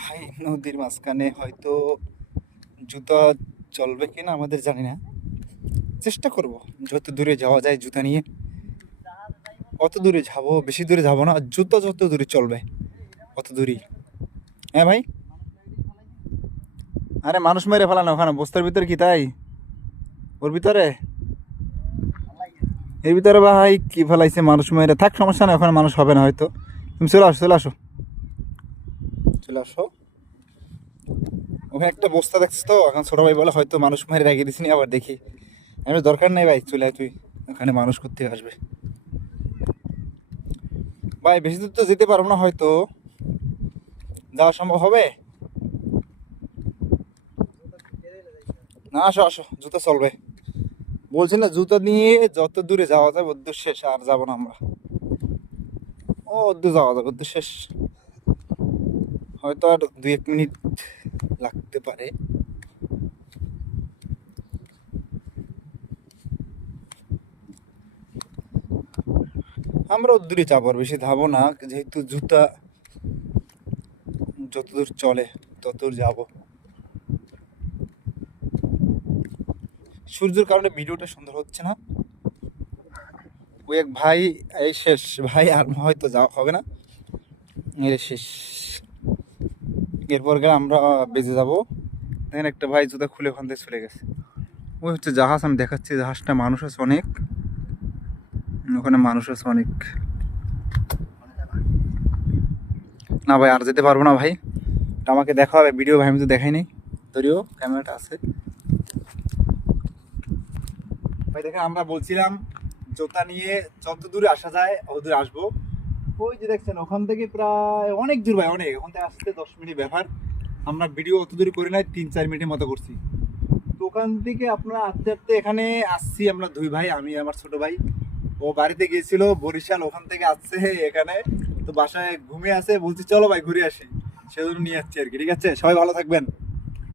ভাই নদীর মাঝখানে হয়তো জুতা চলবে কিনা আমাদের জানি না, চেষ্টা করব যত দূরে যাওয়া যায় জুতা নিয়ে। অত দূরে যাবো, বেশি দূরে যাবো না, জুতা যত দূরে চলবে অত দূরই। হ্যাঁ ভাই, আরে মানুষ মেরে ফেলানো ওখানে বস্তার ভিতরে কি তাই? ওর ভিতরে, এর ভিতরে ভাই কি ফেলাইছে মানুষ মেরে, থাক সমস্যা না, ওখানে মানুষ হবে না হয়তো। তুমি চলে আসো চলে আসো চলে আসো। ওখানে একটা বস্তা দেখছিস তো, এখন ছোট ভাই বলে হয়তো মানুষ মেরে রেখে দিস নি, আবার দেখি। আমি বলি, দরকার নেই ভাই, চলে আয় তুই, ওখানে মানুষ করতে আসবে। ভাই বেশি দূর তো যেতে পারবো না হয়তো, যাওয়া সম্ভব হবে না? আসো আসো, জুতো চলবে বলছি না, জুতো নিয়ে যত দূরে যাওয়া যায় অদ্দূর শেষ, আর যাবো না আমরা। ও অদ্দূর যাওয়া যাবে, অদ্দূর শেষ। হয়তো আর 2-1 মিনিট লাগতে পারে। আমরা দূরে যাবো, আর বেশি যাবো না, যেহেতু জুতা যতদূর চলে ততদূর যাবো। সূর্যের কারণে ভিডিওটা সুন্দর হচ্ছে না। ওই এক ভাই, এই শেষ ভাই, আর হয়তো যাওয়া হবে না, এর শেষ। এরপর গেলে আমরা বেঁচে যাবো। দেখেন একটা ভাই জুতা খুলে ওখান থেকে চলে গেছে। ওই হচ্ছে জাহাজ, আমি দেখাচ্ছি জাহাজটা, মানুষ আছে অনেক, ওখানে মানুষ আছে অনেক। না ভাই আর যেতে পারবো না ভাই, আমাকে দেখা হবে ভিডিও, ভাই আমি তো দেখাই নাই, যদিও ক্যামেরাটা আছে। ভাই দেখেন, আমরা বলছিলাম জুতা নিয়ে যত দূরে আসা যায় অত দূরে আসবো। ওই যে দেখছেন ওখান থেকে প্রায় অনেক দূর ভাই, অনেক, ওখান থেকে আসতে 10 মিনিট ব্যাপার। আমরা ভিডিও অত দূরে করি নাই, 3-4 মিনিটের মতো করছি। তো ওখান থেকে আপনারা আস্তে আস্তে এখানে আসছি আমরা দুই ভাই, আমি আমার ছোট ভাই। ও বাড়িতে গিয়েছিল বরিশাল, ওখান থেকে আসছে এখানে, তো বাসায় ঘুমিয়ে আছে, বলছি চলো ভাই ঘুরে আসি, সেজন্য নিয়ে আসছি আর কি। ঠিক আছে, সবাই ভালো থাকবেন।